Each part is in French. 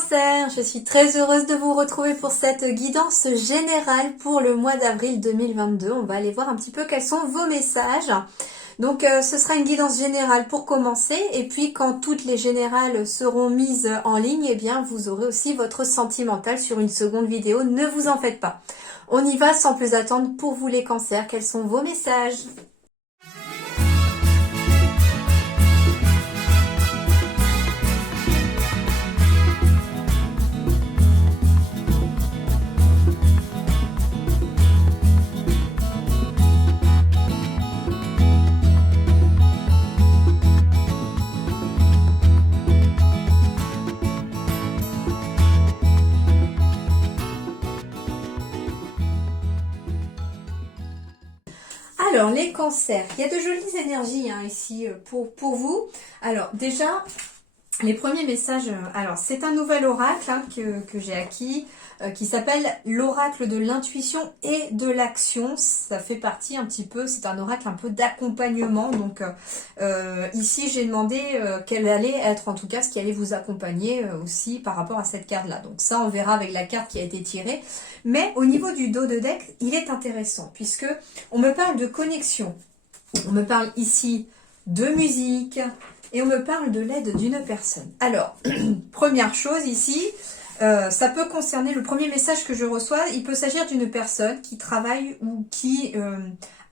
Cancer, je suis très heureuse de vous retrouver pour cette guidance générale pour le mois d'avril 2022. On va aller voir un petit peu quels sont vos messages. Donc ce sera une guidance générale pour commencer et puis quand toutes les générales seront mises en ligne, eh bien vous aurez aussi votre sentimental sur une seconde vidéo, ne vous en faites pas. On y va sans plus attendre pour vous les cancers, quels sont vos messages ? Alors, les cancers, il y a de jolies énergies ici pour vous. Alors, déjà, les premiers messages, alors c'est un nouvel oracle que j'ai acquis qui s'appelle l'oracle de l'intuition et de l'action. Ça fait partie un petit peu, c'est un oracle un peu d'accompagnement. Donc ici j'ai demandé quel allait être en tout cas ce qui allait vous accompagner aussi par rapport à cette carte là. Donc ça on verra avec la carte qui a été tirée. Mais au niveau du dos de deck, il est intéressant puisque on me parle de connexion. On me parle ici de musique. Et on me parle de l'aide d'une personne. Alors, première chose ici, ça peut concerner, le premier message que je reçois, il peut s'agir d'une personne qui travaille ou qui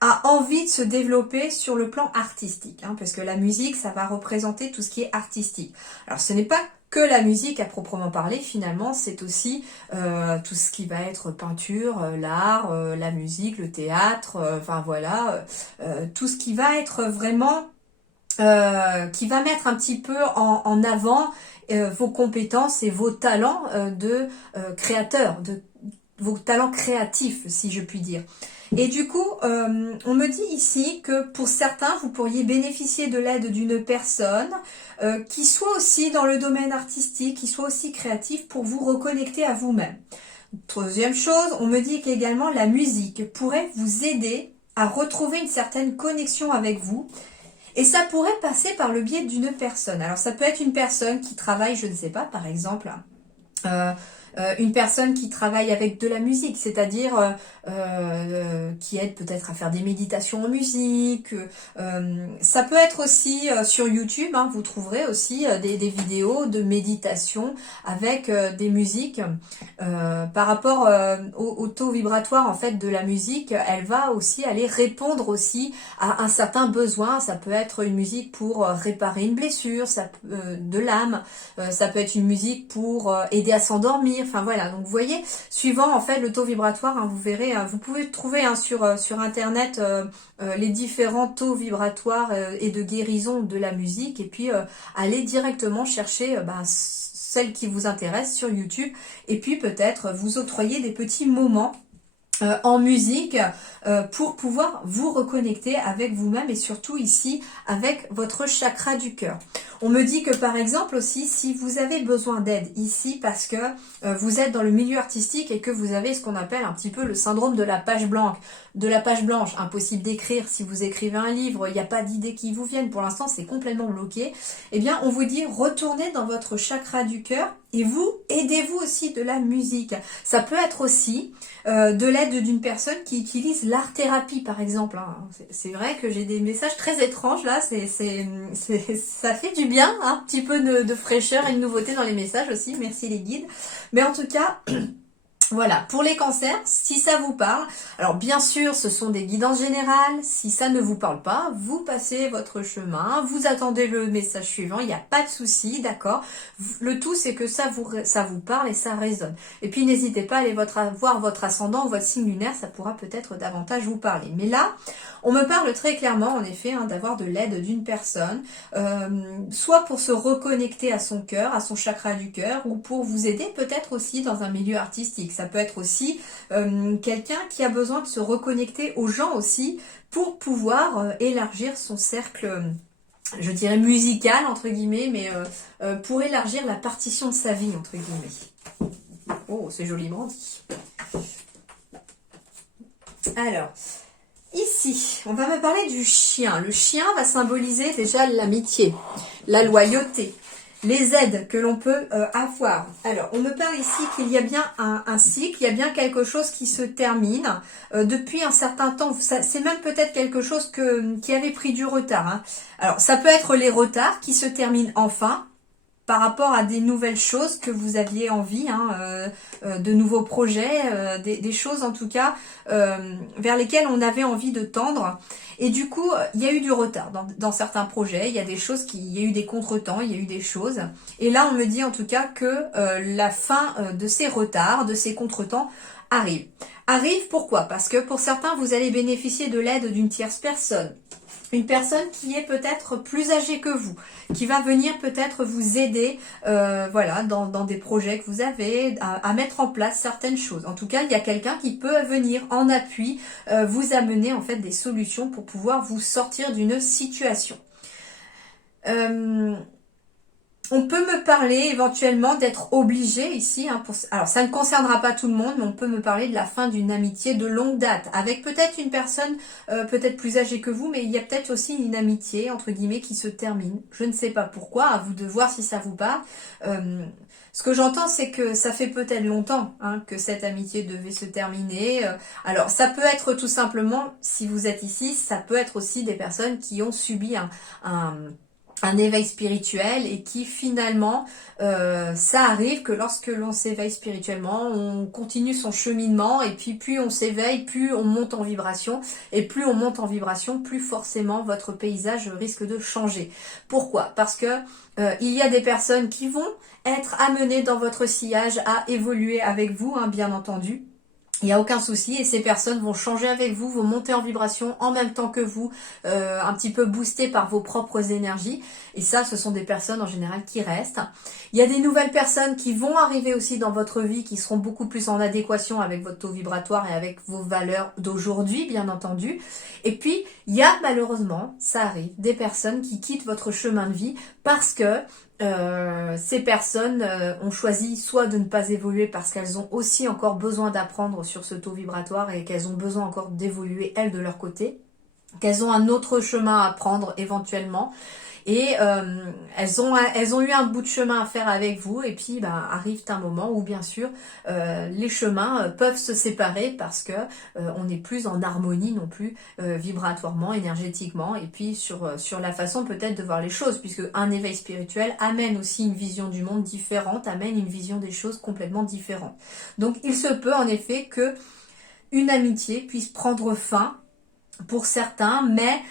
a envie de se développer sur le plan artistique. Parce que la musique, ça va représenter tout ce qui est artistique. Alors, ce n'est pas que la musique à proprement parler, finalement, c'est aussi tout ce qui va être peinture, l'art, la musique, le théâtre, enfin voilà, tout ce qui va être vraiment... qui va mettre un petit peu en avant vos compétences et vos talents de créateur, vos talents créatifs, si je puis dire. Et du coup, on me dit ici que pour certains, vous pourriez bénéficier de l'aide d'une personne qui soit aussi dans le domaine artistique, qui soit aussi créatif pour vous reconnecter à vous-même. Troisième chose, on me dit qu'également la musique pourrait vous aider à retrouver une certaine connexion avec vous. Et ça pourrait passer par le biais d'une personne. Alors ça peut être une personne qui travaille, je ne sais pas, par exemple, une personne qui travaille avec de la musique, c'est-à-dire qui aide peut-être à faire des méditations en musique. Ça peut être aussi sur YouTube, vous trouverez aussi des vidéos de méditation avec des musiques. Par rapport au taux vibratoire en fait de la musique, elle va aussi aller répondre aussi à un certain besoin. Ça peut être une musique pour réparer une blessure, de l'âme, ça peut être une musique pour aider à s'endormir. Enfin voilà, donc vous voyez, suivant en fait le taux vibratoire, vous verrez, vous pouvez trouver sur internet les différents taux vibratoires et de guérison de la musique et puis aller directement chercher celle qui vous intéresse sur YouTube et puis peut-être vous octroyer des petits moments en musique pour pouvoir vous reconnecter avec vous-même et surtout ici avec votre chakra du cœur. On me dit que par exemple aussi si vous avez besoin d'aide ici parce que vous êtes dans le milieu artistique et que vous avez ce qu'on appelle un petit peu le syndrome de la page blanche. Impossible d'écrire. Si vous écrivez un livre, il n'y a pas d'idées qui vous viennent. Pour l'instant, c'est complètement bloqué. Eh bien, on vous dit retournez dans votre chakra du cœur et vous aidez-vous aussi de la musique. Ça peut être aussi de l'aide d'une personne qui utilise l'art-thérapie, par exemple. C'est vrai que j'ai des messages très étranges là. Ça fait du bien, un petit peu de fraîcheur et de nouveauté dans les messages aussi. Merci les guides. Mais en tout cas... Voilà, pour les cancers, si ça vous parle, alors bien sûr ce sont des guidances générales, si ça ne vous parle pas, vous passez votre chemin, vous attendez le message suivant, il n'y a pas de souci, d'accord. Le tout c'est que ça vous parle et ça résonne. Et puis n'hésitez pas à aller voir votre ascendant ou votre signe lunaire, ça pourra peut-être davantage vous parler. Mais là, on me parle très clairement en effet d'avoir de l'aide d'une personne, soit pour se reconnecter à son cœur, à son chakra du cœur, ou pour vous aider peut-être aussi dans un milieu artistique. Ça peut être aussi quelqu'un qui a besoin de se reconnecter aux gens aussi pour pouvoir élargir son cercle, je dirais musical entre guillemets, mais pour élargir la partition de sa vie entre guillemets. Oh, c'est joliment dit. Alors, ici, on va me parler du chien. Le chien va symboliser déjà l'amitié, la loyauté. les aides que l'on peut avoir. Alors, on me parle ici qu'il y a bien un cycle, il y a bien quelque chose qui se termine depuis un certain temps. C'est même peut-être quelque chose qui avait pris du retard, hein. Alors, ça peut être les retards qui se terminent enfin, par rapport à des nouvelles choses que vous aviez envie, hein, de nouveaux projets, des choses en tout cas vers lesquelles on avait envie de tendre. Et du coup, il y a eu du retard dans certains projets, il y a des choses il y a eu des contretemps, il y a eu des choses. Et là, on me dit en tout cas que la fin de ces retards, de ces contretemps arrive. Arrive pourquoi? Parce que pour certains, vous allez bénéficier de l'aide d'une tierce personne. Une personne qui est peut-être plus âgée que vous, qui va venir peut-être vous aider voilà, dans des projets que vous avez, à mettre en place certaines choses. En tout cas, il y a quelqu'un qui peut venir en appui, vous amener en fait des solutions pour pouvoir vous sortir d'une situation. On peut me parler éventuellement d'être obligé ici, hein, alors ça ne concernera pas tout le monde, mais on peut me parler de la fin d'une amitié de longue date, avec peut-être une personne peut-être plus âgée que vous, mais il y a peut-être aussi une amitié, entre guillemets, qui se termine. Je ne sais pas pourquoi, à vous de voir si ça vous parle. Ce que j'entends, c'est que ça fait peut-être longtemps hein, que cette amitié devait se terminer. Alors ça peut être tout simplement, si vous êtes ici, ça peut être aussi des personnes qui ont subi un éveil spirituel et qui finalement, ça arrive que lorsque l'on s'éveille spirituellement, on continue son cheminement et puis plus on s'éveille, plus on monte en vibration et plus on monte en vibration, plus forcément votre paysage risque de changer. Pourquoi? Parce que il y a des personnes qui vont être amenées dans votre sillage à évoluer avec vous, hein, bien entendu. Il n'y a aucun souci et ces personnes vont changer avec vous, vont monter en vibration en même temps que vous, un petit peu boostées par vos propres énergies. Et ça, ce sont des personnes en général qui restent. Il y a des nouvelles personnes qui vont arriver aussi dans votre vie, qui seront beaucoup plus en adéquation avec votre taux vibratoire et avec vos valeurs d'aujourd'hui, bien entendu. Et puis, il y a malheureusement, ça arrive, des personnes qui quittent votre chemin de vie parce que ces personnes ont choisi soit de ne pas évoluer parce qu'elles ont aussi encore besoin d'apprendre sur ce taux vibratoire et qu'elles ont besoin encore d'évoluer elles de leur côté, qu'elles ont un autre chemin à prendre éventuellement et elles ont eu un bout de chemin à faire avec vous et puis arrive un moment où bien sûr les chemins peuvent se séparer parce que on n'est plus en harmonie non plus vibratoirement, énergétiquement et puis sur la façon peut-être de voir les choses puisque un éveil spirituel amène aussi une vision du monde différente, amène une vision des choses complètement différente. Donc il se peut en effet que une amitié puisse prendre fin pour certains, mais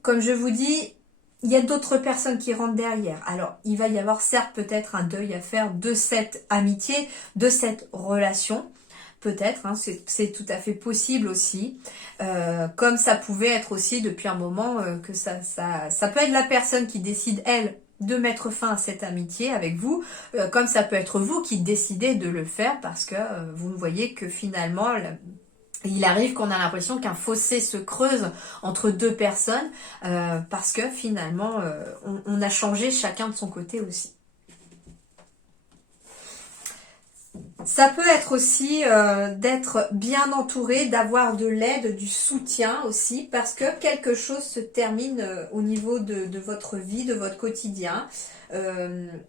comme je vous dis, il y a d'autres personnes qui rentrent derrière. Alors, il va y avoir certes peut-être un deuil à faire de cette amitié, de cette relation. Peut-être, hein, c'est tout à fait possible aussi. Comme ça pouvait être aussi depuis un moment que ça peut être la personne qui décide, elle, de mettre fin à cette amitié avec vous, comme ça peut être vous qui décidez de le faire parce que vous voyez que finalement... Il arrive qu'on a l'impression qu'un fossé se creuse entre deux personnes parce que finalement on a changé chacun de son côté aussi. Ça peut être aussi d'être bien entouré, d'avoir de l'aide, du soutien aussi, parce que quelque chose se termine au niveau de votre vie, de votre quotidien.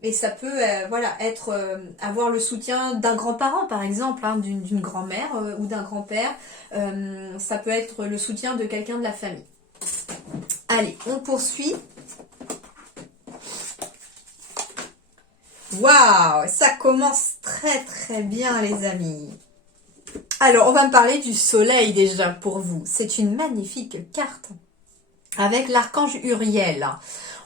Et ça peut voilà, être avoir le soutien d'un grand-parent, par exemple, hein, d'une grand-mère ou d'un grand-père. Ça peut être le soutien de quelqu'un de la famille. Allez, on poursuit. Waouh, ça commence très très bien les amis. Alors, on va me parler du soleil déjà pour vous. C'est une magnifique carte avec l'archange Uriel.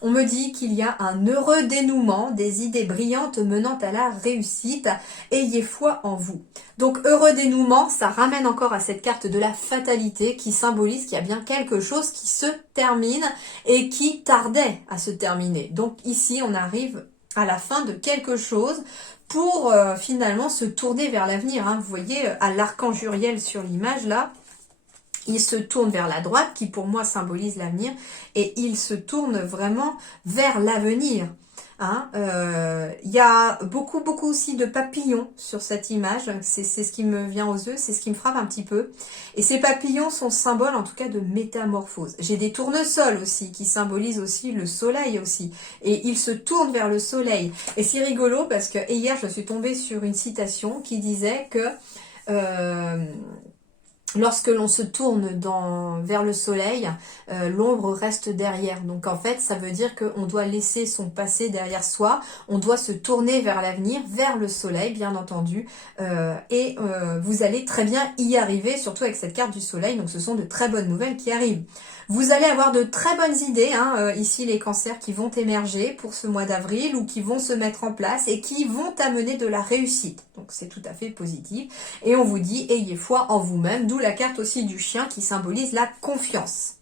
On me dit qu'il y a un heureux dénouement, des idées brillantes menant à la réussite. Ayez foi en vous. Donc, heureux dénouement, ça ramène encore à cette carte de la fatalité qui symbolise qu'il y a bien quelque chose qui se termine et qui tardait à se terminer. Donc, ici, on arrive à la fin de quelque chose pour finalement se tourner vers l'avenir. Hein. Vous voyez, à l'archange Uriel sur l'image là, il se tourne vers la droite qui pour moi symbolise l'avenir et il se tourne vraiment vers l'avenir. Hein. Il y a beaucoup aussi de papillons sur cette image. C'est ce qui me vient aux yeux, c'est ce qui me frappe un petit peu. Et ces papillons sont symboles en tout cas de métamorphose. J'ai des tournesols aussi qui symbolisent aussi le soleil aussi. Et ils se tournent vers le soleil. Et c'est rigolo parce que hier je suis tombée sur une citation qui disait que lorsque l'on se tourne vers le soleil, l'ombre reste derrière. Donc en fait, ça veut dire qu'on doit laisser son passé derrière soi, on doit se tourner vers l'avenir, vers le soleil, bien entendu. Vous allez très bien y arriver, surtout avec cette carte du soleil. Donc ce sont de très bonnes nouvelles qui arrivent. Vous allez avoir de très bonnes idées, ici les cancers qui vont émerger pour ce mois d'avril ou qui vont se mettre en place et qui vont amener de la réussite. Donc c'est tout à fait positif. Et on vous dit, ayez foi en vous-même, d'où la carte aussi du chien qui symbolise la confiance.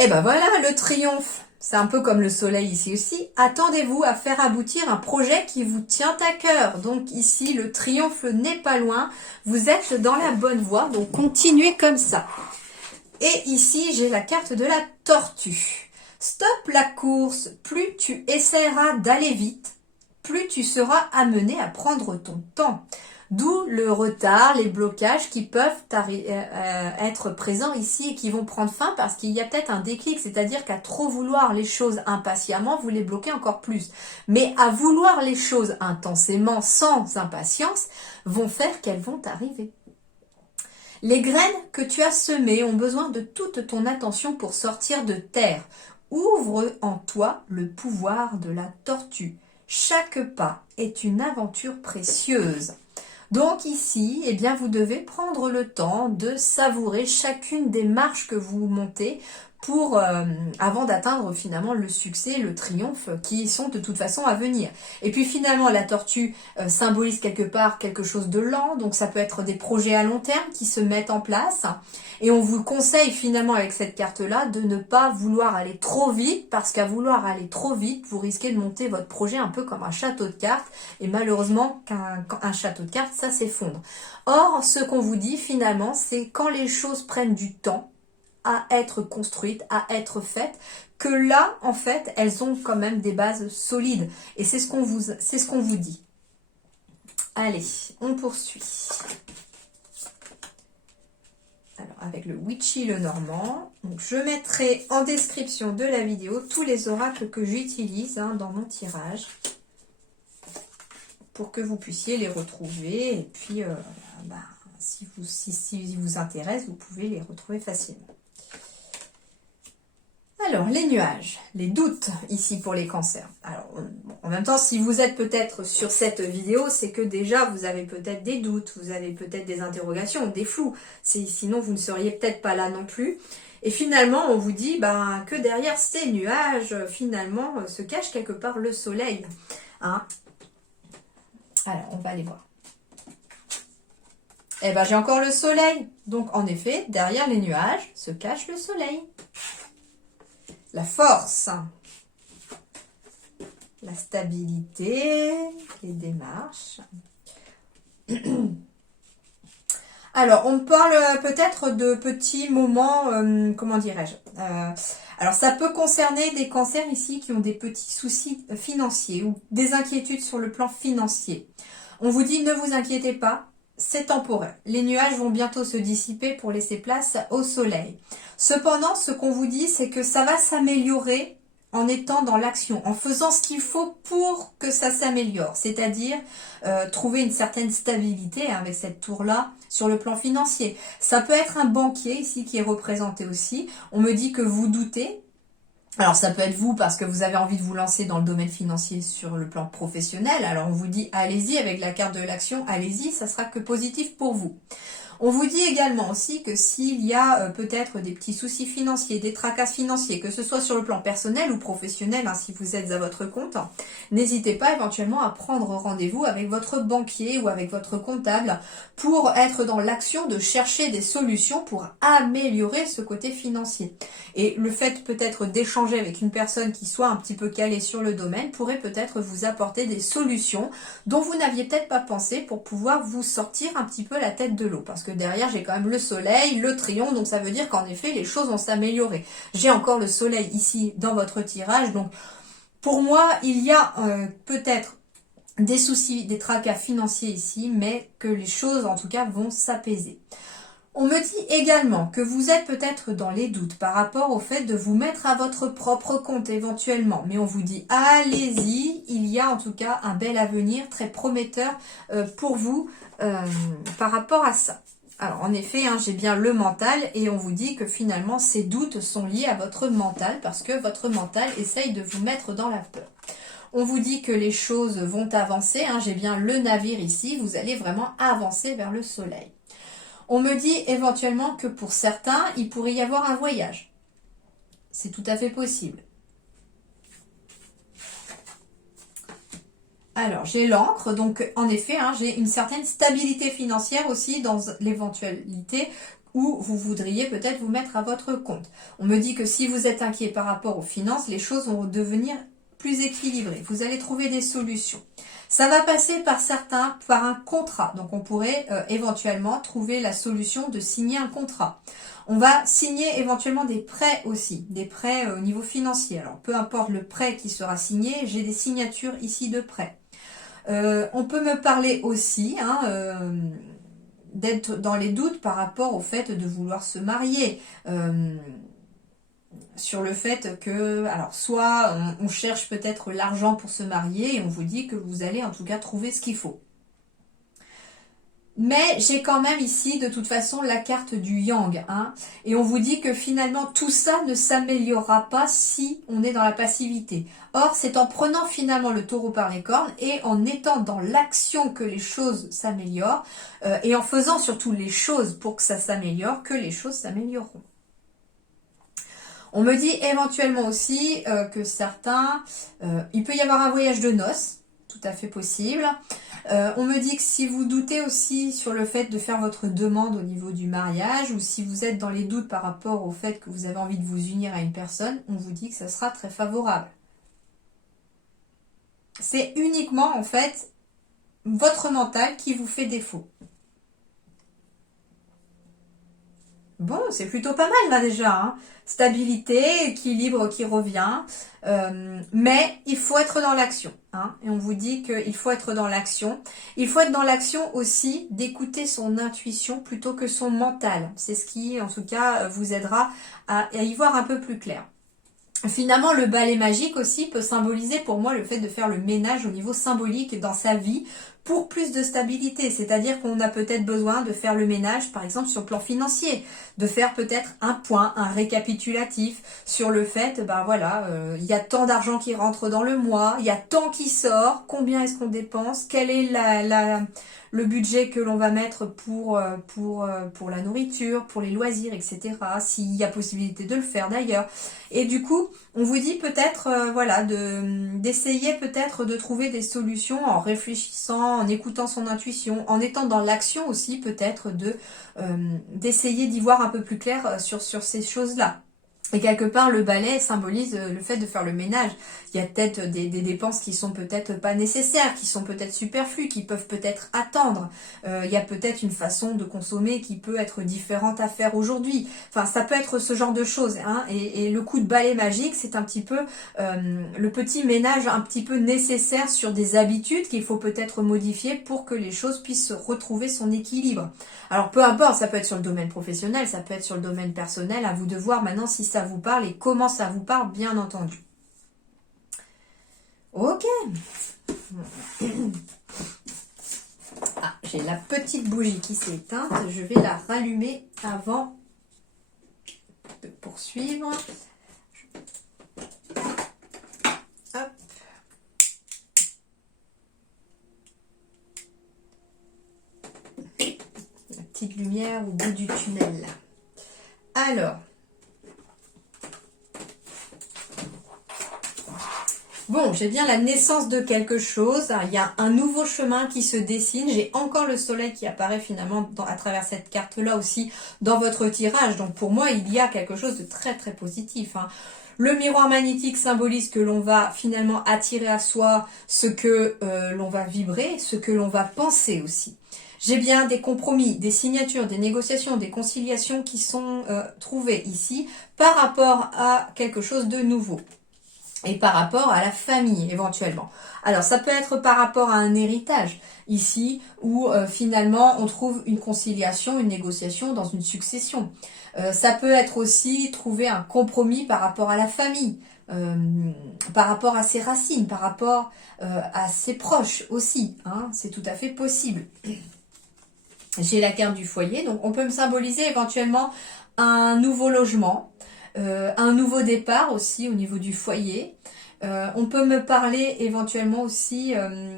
Et ben voilà, le triomphe. C'est un peu comme le soleil ici aussi. Attendez-vous à faire aboutir un projet qui vous tient à cœur. Donc ici, le triomphe n'est pas loin. Vous êtes dans la bonne voie, donc continuez comme ça. Et ici, j'ai la carte de la tortue. Stop la course. Plus tu essaieras d'aller vite, plus tu seras amené à prendre ton temps. D'où le retard, les blocages qui peuvent être présents ici et qui vont prendre fin parce qu'il y a peut-être un déclic, c'est-à-dire qu'à trop vouloir les choses impatiemment, vous les bloquez encore plus. Mais à vouloir les choses intensément, sans impatience, vont faire qu'elles vont arriver. Les graines que tu as semées ont besoin de toute ton attention pour sortir de terre. Ouvre en toi le pouvoir de la tortue. Chaque pas est une aventure précieuse. Donc ici, eh bien, vous devez prendre le temps de savourer chacune des marches que vous montez avant d'atteindre finalement le succès, le triomphe qui sont de toute façon à venir. Et puis finalement, la tortue symbolise quelque part quelque chose de lent, donc ça peut être des projets à long terme qui se mettent en place. Et on vous conseille finalement avec cette carte-là de ne pas vouloir aller trop vite, parce qu'à vouloir aller trop vite, vous risquez de monter votre projet un peu comme un château de cartes. Et malheureusement, qu'un château de cartes, ça s'effondre. Or, ce qu'on vous dit finalement, c'est quand les choses prennent du temps à être construites, à être faites, que là, en fait, elles ont quand même des bases solides. Et c'est ce qu'on vous dit. Allez, on poursuit. Alors, avec le Witchy le Normand. Donc, je mettrai en description de la vidéo tous les oracles que j'utilise dans mon tirage, pour que vous puissiez les retrouver. Et puis, si vous intéresse, vous pouvez les retrouver facilement. Alors, les nuages, les doutes ici pour les cancers. Alors, en même temps, si vous êtes peut-être sur cette vidéo, c'est que déjà, vous avez peut-être des doutes, vous avez peut-être des interrogations, des flous. Sinon, vous ne seriez peut-être pas là non plus. Et finalement, on vous dit que derrière ces nuages, finalement, se cache quelque part le soleil. Alors, on va aller voir. Eh bien, j'ai encore le soleil. Donc, en effet, derrière les nuages se cache le soleil. La force, la stabilité, les démarches. Alors, on parle peut-être de petits moments, comment dirais-je, alors, ça peut concerner des cancers ici qui ont des petits soucis financiers ou des inquiétudes sur le plan financier. On vous dit, ne vous inquiétez pas, c'est temporaire. Les nuages vont bientôt se dissiper pour laisser place au soleil. Cependant, ce qu'on vous dit, c'est que ça va s'améliorer en étant dans l'action, en faisant ce qu'il faut pour que ça s'améliore. C'est-à-dire trouver une certaine stabilité avec cette tour-là sur le plan financier. Ça peut être un banquier ici qui est représenté aussi. On me dit que vous doutez. Alors, ça peut être vous parce que vous avez envie de vous lancer dans le domaine financier sur le plan professionnel. Alors, on vous dit, allez-y, avec la carte de l'action, allez-y, ça sera que positif pour vous. On vous dit également aussi que s'il y a peut-être des petits soucis financiers, des tracasses financiers, que ce soit sur le plan personnel ou professionnel, si vous êtes à votre compte, n'hésitez pas éventuellement à prendre rendez-vous avec votre banquier ou avec votre comptable pour être dans l'action de chercher des solutions pour améliorer ce côté financier. Et le fait peut-être d'échanger avec une personne qui soit un petit peu calée sur le domaine pourrait peut-être vous apporter des solutions dont vous n'aviez peut-être pas pensé pour pouvoir vous sortir un petit peu la tête de l'eau. Parce que derrière j'ai quand même le soleil, le triomphe, donc ça veut dire qu'en effet les choses vont s'améliorer. J'ai encore le soleil ici dans votre tirage, donc pour moi il y a peut-être des soucis, des tracas financiers ici, mais que les choses en tout cas vont s'apaiser. On me dit également que vous êtes peut-être dans les doutes par rapport au fait de vous mettre à votre propre compte éventuellement. Mais on vous dit allez-y, il y a en tout cas un bel avenir très prometteur pour vous par rapport à ça. Alors en effet, hein, j'ai bien le mental et on vous dit que finalement ces doutes sont liés à votre mental parce que votre mental essaye de vous mettre dans la peur. On vous dit que les choses vont avancer, hein, j'ai bien le navire ici, vous allez vraiment avancer vers le soleil. On me dit éventuellement que pour certains, il pourrait y avoir un voyage. C'est tout à fait possible. Alors, j'ai l'encre, donc en effet, hein, j'ai une certaine stabilité financière aussi dans l'éventualité où vous voudriez peut-être vous mettre à votre compte. On me dit que si vous êtes inquiet par rapport aux finances, les choses vont devenir plus équilibrées. Vous allez trouver des solutions. Ça va passer par certains, par un contrat. Donc on pourrait éventuellement trouver la solution de signer un contrat. On va signer éventuellement des prêts aussi, des prêts au niveau financier. Alors peu importe le prêt qui sera signé, j'ai des signatures ici de prêts. On peut me parler aussi d'être dans les doutes par rapport au fait de vouloir se marier. Sur le fait que, alors soit on cherche peut-être l'argent pour se marier et on vous dit que vous allez en tout cas trouver ce qu'il faut. Mais j'ai quand même ici de toute façon la carte du yang, hein, et on vous dit que finalement tout ça ne s'améliorera pas si on est dans la passivité. Or c'est en prenant finalement le taureau par les cornes et en étant dans l'action que les choses s'améliorent et en faisant surtout les choses pour que ça s'améliore, que les choses s'amélioreront. On me dit éventuellement aussi que certains, il peut y avoir un voyage de noces, tout à fait possible. On me dit que si vous doutez aussi sur le fait de faire votre demande au niveau du mariage ou si vous êtes dans les doutes par rapport au fait que vous avez envie de vous unir à une personne, on vous dit que ça sera très favorable. C'est uniquement en fait votre mental qui vous fait défaut. Bon, c'est plutôt pas mal là déjà, hein. Stabilité, équilibre qui revient, mais il faut être dans l'action, hein. Et on vous dit qu'il faut être dans l'action. Il faut être dans l'action aussi d'écouter son intuition plutôt que son mental. C'est ce qui, en tout cas, vous aidera à y voir un peu plus clair. Finalement, le balai magique aussi peut symboliser pour moi le fait de faire le ménage au niveau symbolique dans sa vie pour plus de stabilité. C'est-à-dire qu'on a peut-être besoin de faire le ménage, par exemple, sur le plan financier, de faire peut-être un point, un récapitulatif sur le fait, ben voilà, il y a tant d'argent qui rentre dans le mois, il y a tant qui sort, combien est-ce qu'on dépense, quel est le budget que l'on va mettre pour la nourriture, pour les loisirs, etc. S'il y a possibilité de le faire d'ailleurs. Et du coup, on vous dit peut-être voilà, d'essayer peut-être de trouver des solutions en réfléchissant, en écoutant son intuition, en étant dans l'action aussi peut-être d'essayer d'y voir un peu plus clair sur ces choses-là. Et quelque part, le balai symbolise le fait de faire le ménage. Il y a peut-être des dépenses qui sont peut-être pas nécessaires, qui sont peut-être superflues, qui peuvent peut-être attendre. Il y a peut-être une façon de consommer qui peut être différente à faire aujourd'hui. Enfin, ça peut être ce genre de choses, hein. Et le coup de balai magique, c'est un petit peu le petit ménage un petit peu nécessaire sur des habitudes qu'il faut peut-être modifier pour que les choses puissent retrouver son équilibre. Alors, peu importe, ça peut être sur le domaine professionnel, ça peut être sur le domaine personnel, à vous de voir maintenant si ça vous parle et comment ça vous parle, bien entendu. Ok. Ah, j'ai la petite bougie qui s'est éteinte. Je vais la rallumer avant de poursuivre. Hop. La petite lumière au bout du tunnel. Alors. Bon, j'ai bien la naissance de quelque chose. Il y a un nouveau chemin qui se dessine. J'ai encore le soleil qui apparaît finalement à travers cette carte-là aussi dans votre tirage. Donc pour moi, il y a quelque chose de très très positif, hein. Le miroir magnétique symbolise que l'on va finalement attirer à soi ce que l'on va vibrer, ce que l'on va penser aussi. J'ai bien des compromis, des signatures, des négociations, des conciliations qui sont trouvées ici par rapport à quelque chose de nouveau. Et par rapport à la famille éventuellement. Alors ça peut être par rapport à un héritage ici où finalement on trouve une conciliation, une négociation dans une succession. Ça peut être aussi trouver un compromis par rapport à la famille, par rapport à ses racines, par rapport à ses proches aussi. Hein, c'est tout à fait possible. J'ai la carte du foyer, donc on peut me symboliser éventuellement un nouveau logement, un nouveau départ aussi au niveau du foyer. On peut me parler éventuellement aussi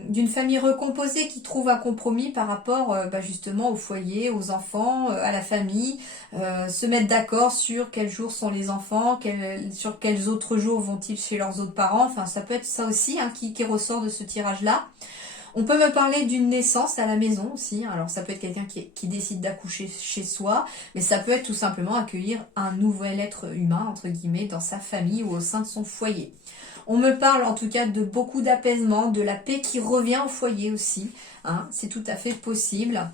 d'une famille recomposée qui trouve un compromis par rapport justement au foyer, aux enfants, à la famille, se mettre d'accord sur quels jours sont les enfants, sur quels autres jours vont-ils chez leurs autres parents. Enfin, ça peut être ça aussi hein, qui ressort de ce tirage-là. On peut me parler d'une naissance à la maison aussi. Alors ça peut être quelqu'un qui décide d'accoucher chez soi, mais ça peut être tout simplement accueillir un nouvel être humain, entre guillemets, dans sa famille ou au sein de son foyer. On me parle en tout cas de beaucoup d'apaisement, de la paix qui revient au foyer aussi. Hein, c'est tout à fait possible.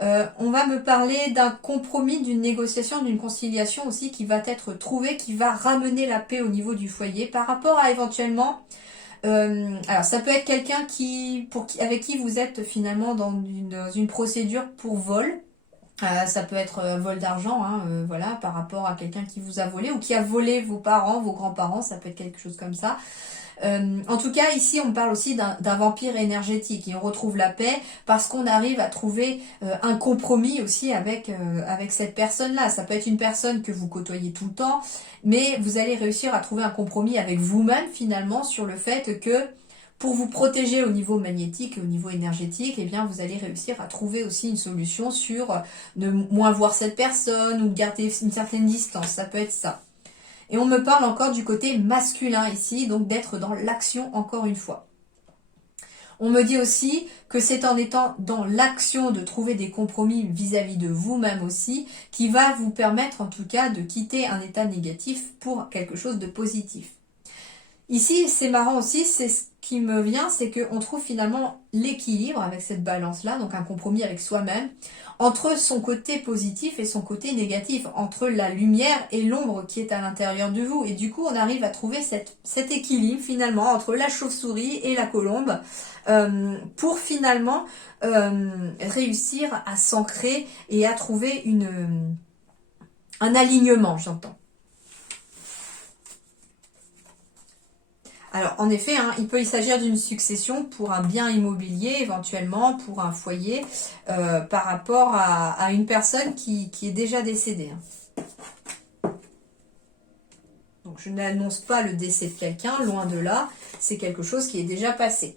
On va me parler d'un compromis, d'une négociation, d'une conciliation aussi qui va être trouvée, qui va ramener la paix au niveau du foyer par rapport à éventuellement... alors ça peut être quelqu'un avec qui vous êtes finalement dans une procédure pour vol. Ça peut être vol d'argent, hein, voilà, par rapport à quelqu'un qui vous a volé ou qui a volé vos parents, vos grands-parents, ça peut être quelque chose comme ça. En tout cas, ici, on parle aussi d'un vampire énergétique et on retrouve la paix parce qu'on arrive à trouver un compromis aussi avec cette personne-là. Ça peut être une personne que vous côtoyez tout le temps, mais vous allez réussir à trouver un compromis avec vous-même finalement sur le fait que pour vous protéger au niveau magnétique et au niveau énergétique, eh bien, vous allez réussir à trouver aussi une solution sur de moins voir cette personne ou de garder une certaine distance. Ça peut être ça. Et on me parle encore du côté masculin ici, donc d'être dans l'action encore une fois. On me dit aussi que c'est en étant dans l'action de trouver des compromis vis-à-vis de vous-même aussi qui va vous permettre en tout cas de quitter un état négatif pour quelque chose de positif. Ici, c'est marrant aussi, c'est ce qui me vient, c'est qu'on trouve finalement l'équilibre avec cette balance-là, donc un compromis avec soi-même, entre son côté positif et son côté négatif, entre la lumière et l'ombre qui est à l'intérieur de vous. Et du coup, on arrive à trouver cet équilibre finalement entre la chauve-souris et la colombe pour finalement réussir à s'ancrer et à trouver un alignement, j'entends. Alors, en effet, hein, il peut y s'agir d'une succession pour un bien immobilier, éventuellement pour un foyer, par rapport à une personne qui est déjà décédée. Hein. Donc, je n'annonce pas le décès de quelqu'un, loin de là, c'est quelque chose qui est déjà passé.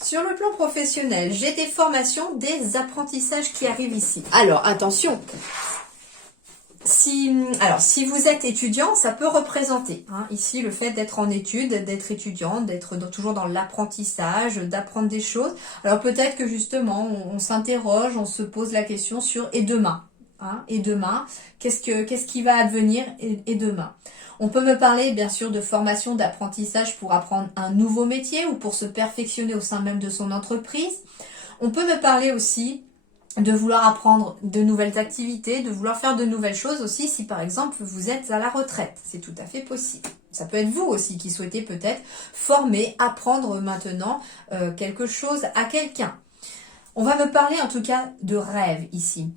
Sur le plan professionnel, j'ai des formations, des apprentissages qui arrivent ici. Alors, attention! Si vous êtes étudiant, ça peut représenter ici le fait d'être en études, d'être étudiant, d'être toujours dans l'apprentissage, d'apprendre des choses. Alors peut-être que justement, on s'interroge, on se pose la question sur et demain. Et demain, qu'est-ce qui va advenir et demain? On peut me parler bien sûr de formation, d'apprentissage pour apprendre un nouveau métier ou pour se perfectionner au sein même de son entreprise. On peut me parler aussi de vouloir apprendre de nouvelles activités, de vouloir faire de nouvelles choses aussi si par exemple vous êtes à la retraite. C'est tout à fait possible. Ça peut être vous aussi qui souhaitez peut-être former, apprendre maintenant quelque chose à quelqu'un. On va me parler en tout cas de rêve ici.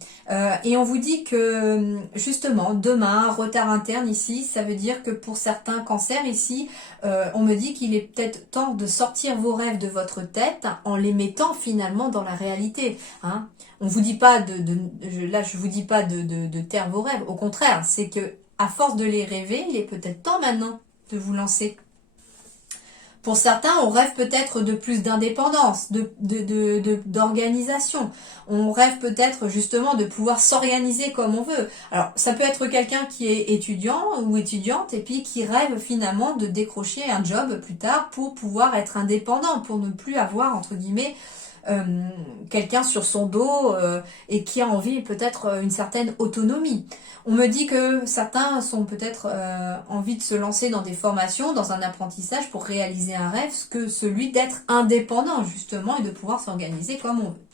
Et on vous dit que justement, demain, retard interne ici, ça veut dire que pour certains cancers ici, on me dit qu'il est peut-être temps de sortir vos rêves de votre tête en les mettant finalement dans la réalité. Hein. On vous dit pas je vous dis pas de taire vos rêves. Au contraire, c'est que à force de les rêver, il est peut-être temps maintenant de vous lancer. Pour certains, on rêve peut-être de plus d'indépendance, d'organisation. On rêve peut-être justement de pouvoir s'organiser comme on veut. Alors, ça peut être quelqu'un qui est étudiant ou étudiante et puis qui rêve finalement de décrocher un job plus tard pour pouvoir être indépendant, pour ne plus avoir, entre guillemets, quelqu'un sur son dos et qui a envie peut-être une certaine autonomie. On me dit que certains sont peut-être envie de se lancer dans des formations, dans un apprentissage pour réaliser un rêve, que celui d'être indépendant justement et de pouvoir s'organiser comme on veut.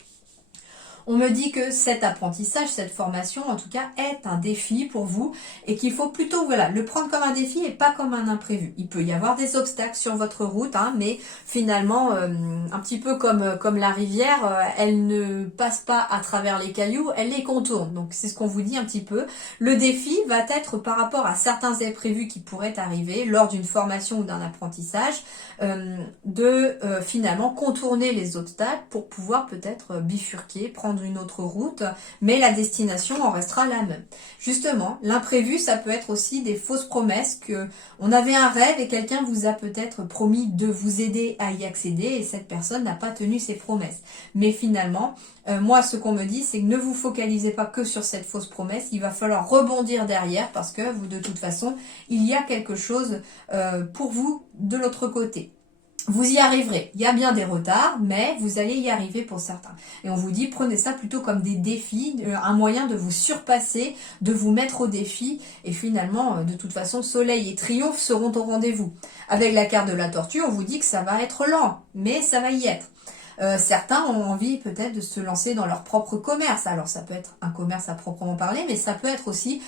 On me dit que cet apprentissage, cette formation, en tout cas, est un défi pour vous et qu'il faut plutôt le prendre comme un défi et pas comme un imprévu. Il peut y avoir des obstacles sur votre route, mais finalement, un petit peu comme la rivière, elle ne passe pas à travers les cailloux, elle les contourne. Donc c'est ce qu'on vous dit un petit peu. Le défi va être par rapport à certains imprévus qui pourraient arriver lors d'une formation ou d'un apprentissage, de finalement contourner les obstacles pour pouvoir peut-être bifurquer, prendre une autre route, mais la destination en restera la même. Justement, l'imprévu, ça peut être aussi des fausses promesses, que on avait un rêve et quelqu'un vous a peut-être promis de vous aider à y accéder et cette personne n'a pas tenu ses promesses. Mais finalement, moi, ce qu'on me dit, c'est que ne vous focalisez pas que sur cette fausse promesse, il va falloir rebondir derrière parce que vous, de toute façon, il y a quelque chose pour vous de l'autre côté. Vous y arriverez. Il y a bien des retards, mais vous allez y arriver pour certains. Et on vous dit, prenez ça plutôt comme des défis, un moyen de vous surpasser, de vous mettre au défi. Et finalement, de toute façon, soleil et triomphe seront au rendez-vous. Avec la carte de la tortue, on vous dit que ça va être lent, mais ça va y être. Certains ont envie peut-être de se lancer dans leur propre commerce. Alors ça peut être un commerce à proprement parler, mais ça peut être aussi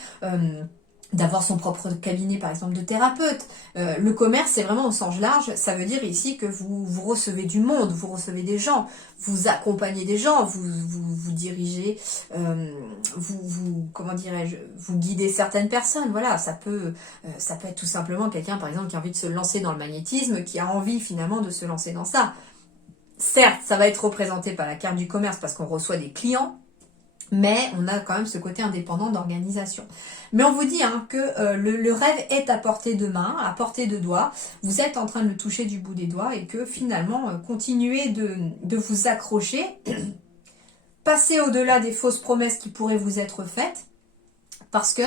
d'avoir son propre cabinet par exemple de thérapeute. Le commerce c'est vraiment au sens large, ça veut dire ici que vous recevez du monde, vous recevez des gens, vous accompagnez des gens, vous dirigez, comment dirais-je, vous guidez certaines personnes, voilà, ça peut être tout simplement quelqu'un par exemple qui a envie de se lancer dans le magnétisme, qui a envie finalement de se lancer dans ça. Certes, ça va être représenté par la carte du commerce parce qu'on reçoit des clients, mais on a quand même ce côté indépendant d'organisation. Mais on vous dit que le rêve est à portée de main, à portée de doigt. Vous êtes en train de le toucher du bout des doigts et que finalement, continuez de vous accrocher, passez au-delà des fausses promesses qui pourraient vous être faites, parce que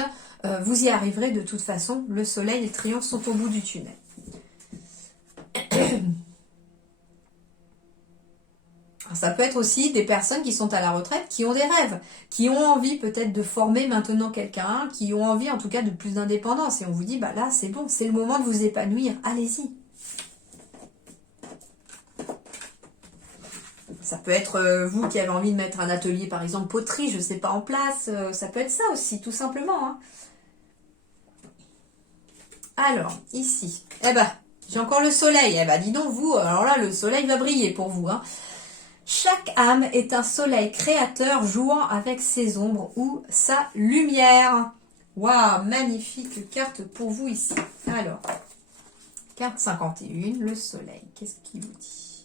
vous y arriverez de toute façon. Le soleil et le triomphe sont au bout du tunnel. Ça peut être aussi des personnes qui sont à la retraite, qui ont des rêves, qui ont envie peut-être de former maintenant quelqu'un, qui ont envie en tout cas de plus d'indépendance. Et on vous dit, bah là c'est bon, c'est le moment de vous épanouir, allez-y. Ça peut être vous qui avez envie de mettre un atelier par exemple poterie, je sais pas, en place, ça peut être ça aussi, tout simplement. Alors, ici, j'ai encore le soleil, dis donc vous, alors là le soleil va briller pour vous. Chaque âme est un soleil créateur jouant avec ses ombres ou sa lumière. Waouh, magnifique carte pour vous ici. Alors, carte 51, le soleil. Qu'est-ce qu'il vous dit?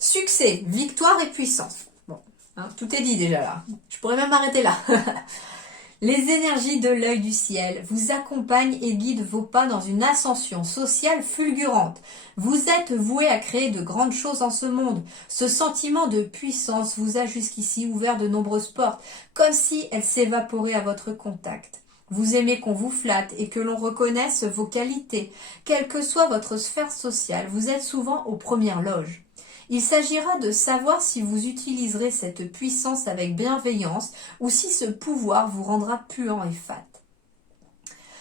Succès, victoire et puissance. Bon, tout est dit déjà là. Je pourrais même m'arrêter là. Les énergies de l'œil du ciel vous accompagnent et guident vos pas dans une ascension sociale fulgurante. Vous êtes voué à créer de grandes choses en ce monde. Ce sentiment de puissance vous a jusqu'ici ouvert de nombreuses portes, comme si elles s'évaporaient à votre contact. Vous aimez qu'on vous flatte et que l'on reconnaisse vos qualités. Quelle que soit votre sphère sociale, vous êtes souvent aux premières loges. Il s'agira de savoir si vous utiliserez cette puissance avec bienveillance ou si ce pouvoir vous rendra puant et fat.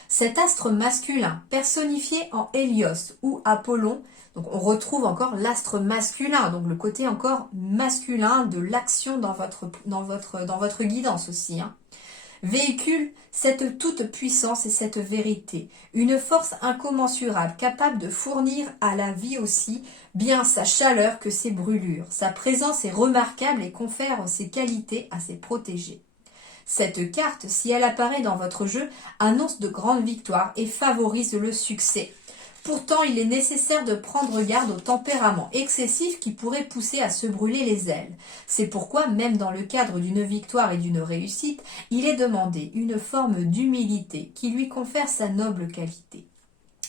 Cet astre masculin, personnifié en Hélios ou Apollon, donc on retrouve encore l'astre masculin, donc le côté encore masculin de l'action dans votre guidance aussi. Véhicule cette toute puissance et cette vérité, une force incommensurable capable de fournir à la vie aussi bien sa chaleur que ses brûlures. Sa présence est remarquable et confère ses qualités à ses protégés. Cette carte, si elle apparaît dans votre jeu, annonce de grandes victoires et favorise le succès. Pourtant, il est nécessaire de prendre garde au tempérament excessif qui pourrait pousser à se brûler les ailes. C'est pourquoi, même dans le cadre d'une victoire et d'une réussite, il est demandé une forme d'humilité qui lui confère sa noble qualité.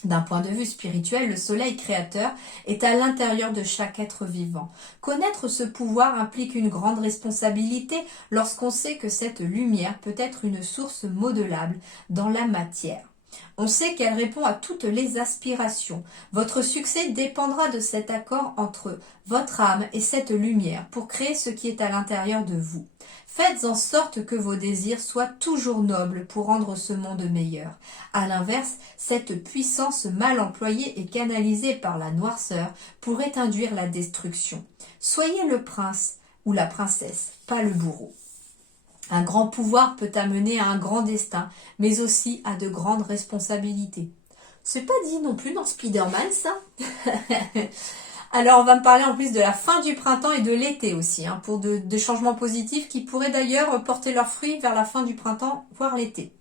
D'un point de vue spirituel, le soleil créateur est à l'intérieur de chaque être vivant. Connaître ce pouvoir implique une grande responsabilité lorsqu'on sait que cette lumière peut être une source modelable dans la matière. On sait qu'elle répond à toutes les aspirations. Votre succès dépendra de cet accord entre votre âme et cette lumière pour créer ce qui est à l'intérieur de vous. Faites en sorte que vos désirs soient toujours nobles pour rendre ce monde meilleur. À l'inverse, cette puissance mal employée et canalisée par la noirceur pourrait induire la destruction. Soyez le prince ou la princesse, pas le bourreau. Un grand pouvoir peut amener à un grand destin, mais aussi à de grandes responsabilités. C'est pas dit non plus dans Spider-Man, ça. Alors, on va me parler en plus de la fin du printemps et de l'été aussi, pour de changements positifs qui pourraient d'ailleurs porter leurs fruits vers la fin du printemps, voire l'été.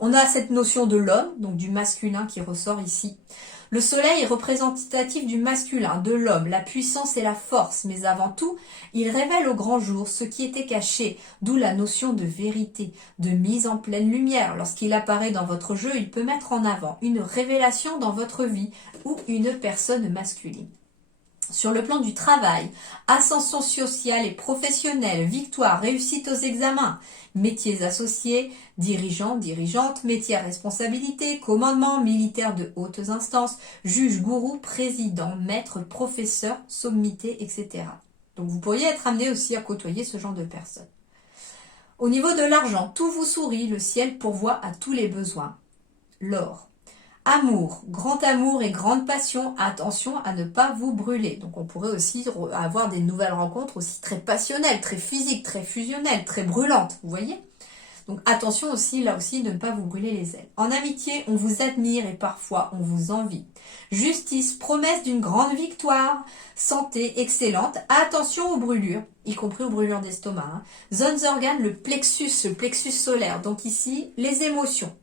On a cette notion de l'homme, donc du masculin qui ressort ici. Le soleil est représentatif du masculin, de l'homme, la puissance et la force, mais avant tout, il révèle au grand jour ce qui était caché, d'où la notion de vérité, de mise en pleine lumière. Lorsqu'il apparaît dans votre jeu, il peut mettre en avant une révélation dans votre vie ou une personne masculine. Sur le plan du travail, ascension sociale et professionnelle, victoire, réussite aux examens, métiers associés, dirigeants, dirigeantes, métiers à responsabilité, commandement, militaire de hautes instances, juge, gourou, président, maître, professeur, sommité, etc. Donc vous pourriez être amené aussi à côtoyer ce genre de personnes. Au niveau de l'argent, tout vous sourit, le ciel pourvoit à tous les besoins. L'or. Amour, grand amour et grande passion, attention à ne pas vous brûler. Donc on pourrait aussi avoir des nouvelles rencontres aussi très passionnelles, très physiques, très fusionnelles, très brûlantes, vous voyez? Donc attention aussi, là aussi, de ne pas vous brûler les ailes. En amitié, on vous admire et parfois on vous envie. Justice, promesse d'une grande victoire. Santé, excellente. Attention aux brûlures, y compris aux brûlures d'estomac. Zones organes, le plexus solaire. Donc ici, les émotions.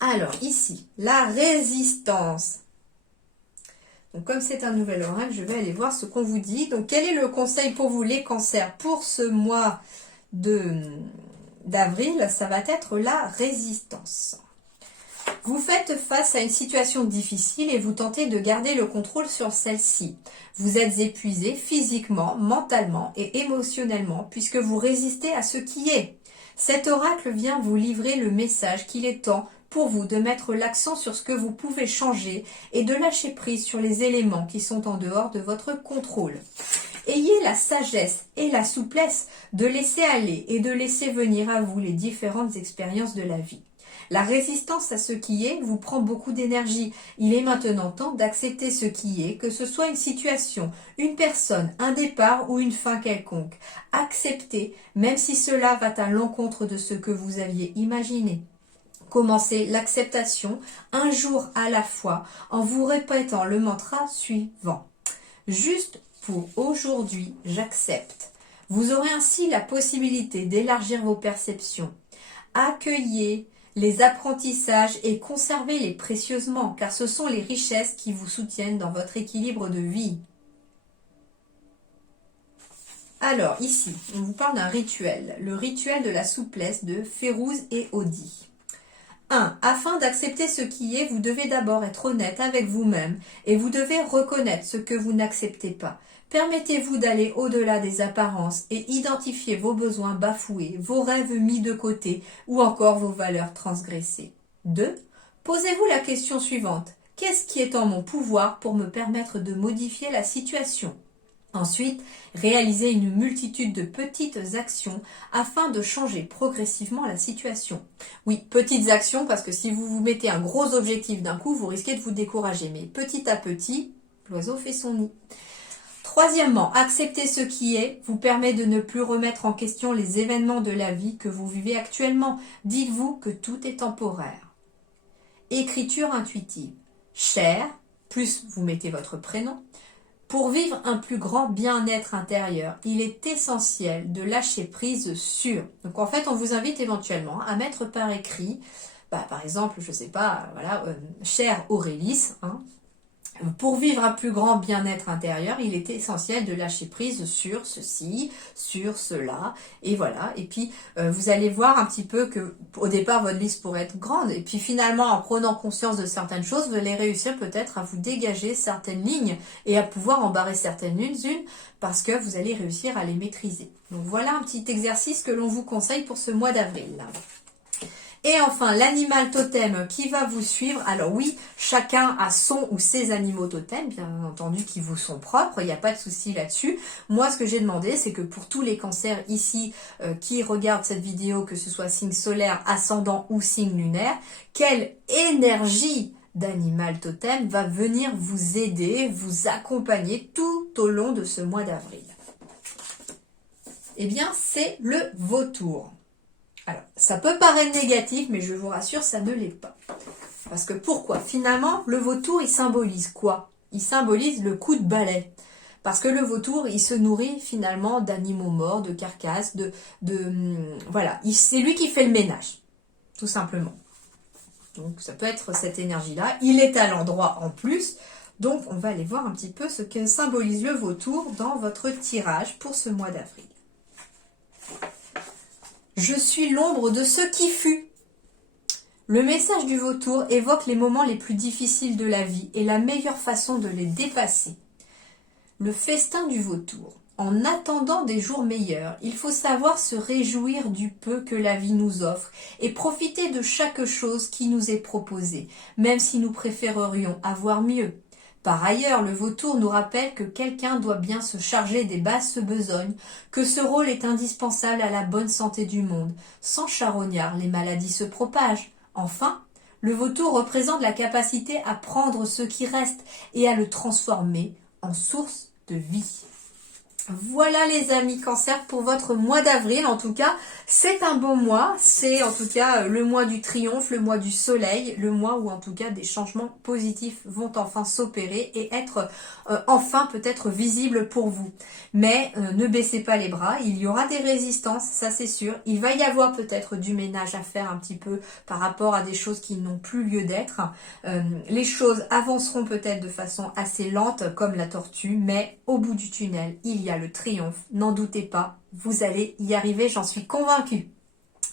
Alors, ici, la résistance. Donc, comme c'est un nouvel oracle, je vais aller voir ce qu'on vous dit. Donc, quel est le conseil pour vous, les cancers, pour ce mois d'avril? Ça va être la résistance. Vous faites face à une situation difficile et vous tentez de garder le contrôle sur celle-ci. Vous êtes épuisé physiquement, mentalement et émotionnellement puisque vous résistez à ce qui est. Cet oracle vient vous livrer le message qu'il est temps pour vous de mettre l'accent sur ce que vous pouvez changer et de lâcher prise sur les éléments qui sont en dehors de votre contrôle. Ayez la sagesse et la souplesse de laisser aller et de laisser venir à vous les différentes expériences de la vie. La résistance à ce qui est vous prend beaucoup d'énergie. Il est maintenant temps d'accepter ce qui est, que ce soit une situation, une personne, un départ ou une fin quelconque. Acceptez, même si cela va à l'encontre de ce que vous aviez imaginé. Commencez l'acceptation un jour à la fois en vous répétant le mantra suivant. Juste pour aujourd'hui, j'accepte. Vous aurez ainsi la possibilité d'élargir vos perceptions. Accueillez les apprentissages et conservez-les précieusement, car ce sont les richesses qui vous soutiennent dans votre équilibre de vie. Alors, ici, on vous parle d'un rituel, le rituel de la souplesse de Férouz et Audi. 1. Afin d'accepter ce qui est, vous devez d'abord être honnête avec vous-même et vous devez reconnaître ce que vous n'acceptez pas. Permettez-vous d'aller au-delà des apparences et identifier vos besoins bafoués, vos rêves mis de côté ou encore vos valeurs transgressées. 2. Posez-vous la question suivante. Qu'est-ce qui est en mon pouvoir pour me permettre de modifier la situation ? Ensuite, réalisez une multitude de petites actions afin de changer progressivement la situation. Oui, petites actions parce que si vous vous mettez un gros objectif d'un coup, vous risquez de vous décourager. Mais petit à petit, l'oiseau fait son nid. Troisièmement, accepter ce qui est vous permet de ne plus remettre en question les événements de la vie que vous vivez actuellement. Dites-vous que tout est temporaire. Écriture intuitive. Cher, plus vous mettez votre prénom. Pour vivre un plus grand bien-être intérieur, il est essentiel de lâcher prise sur. Donc en fait, on vous invite éventuellement à mettre par écrit, par exemple, je sais pas, voilà, chère Aurélis, Pour vivre un plus grand bien-être intérieur, il était essentiel de lâcher prise sur ceci, sur cela, et voilà. Et puis, vous allez voir un petit peu que, au départ, votre liste pourrait être grande, et puis finalement, en prenant conscience de certaines choses, vous allez réussir peut-être à vous dégager certaines lignes et à pouvoir en barrer certaines unes, parce que vous allez réussir à les maîtriser. Donc voilà un petit exercice que l'on vous conseille pour ce mois d'avril. Et enfin, l'animal totem qui va vous suivre. Alors oui, chacun a son ou ses animaux totems, bien entendu, qui vous sont propres. Il n'y a pas de souci là-dessus. Moi, ce que j'ai demandé, c'est que pour tous les cancers ici qui regardent cette vidéo, que ce soit signe solaire, ascendant ou signe lunaire, quelle énergie d'animal totem va venir vous aider, vous accompagner tout au long de ce mois d'avril? Eh bien, c'est le vautour. Alors, ça peut paraître négatif, mais je vous rassure, ça ne l'est pas. Parce que pourquoi? Finalement, le vautour, il symbolise quoi? Il symbolise le coup de balai. Parce que le vautour, il se nourrit finalement d'animaux morts, de carcasses, voilà. C'est lui qui fait le ménage, tout simplement. Donc, ça peut être cette énergie-là. Il est à l'endroit en plus. Donc, on va aller voir un petit peu ce que symbolise le vautour dans votre tirage pour ce mois d'avril. Je suis l'ombre de ce qui fut. Le message du vautour évoque les moments les plus difficiles de la vie et la meilleure façon de les dépasser. Le festin du vautour. En attendant des jours meilleurs, il faut savoir se réjouir du peu que la vie nous offre et profiter de chaque chose qui nous est proposée, même si nous préférerions avoir mieux. Par ailleurs, le vautour nous rappelle que quelqu'un doit bien se charger des basses besognes, que ce rôle est indispensable à la bonne santé du monde. Sans charognard, les maladies se propagent. Enfin, le vautour représente la capacité à prendre ce qui reste et à le transformer en source de vie. Voilà les amis cancer pour votre mois d'avril. En tout cas, c'est un bon mois. C'est en tout cas le mois du triomphe, le mois du soleil, le mois où en tout cas des changements positifs vont enfin s'opérer et être enfin peut-être visibles pour vous. Mais ne baissez pas les bras, il y aura des résistances, ça c'est sûr. Il va y avoir peut-être du ménage à faire un petit peu par rapport à des choses qui n'ont plus lieu d'être. Les choses avanceront peut-être de façon assez lente comme la tortue, mais au bout du tunnel, il y a le triomphe. N'en doutez pas, vous allez y arriver, j'en suis convaincue.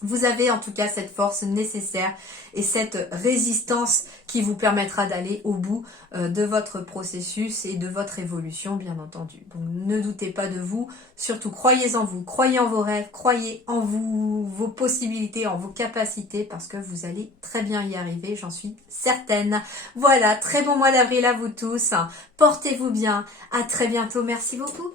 Vous avez en tout cas cette force nécessaire et cette résistance qui vous permettra d'aller au bout de votre processus et de votre évolution, bien entendu. Donc ne doutez pas de vous, surtout croyez en vous, croyez en vos rêves, croyez en vous, vos possibilités, en vos capacités, parce que vous allez très bien y arriver, j'en suis certaine. Voilà, très bon mois d'avril à vous tous, portez-vous bien, à très bientôt, merci beaucoup.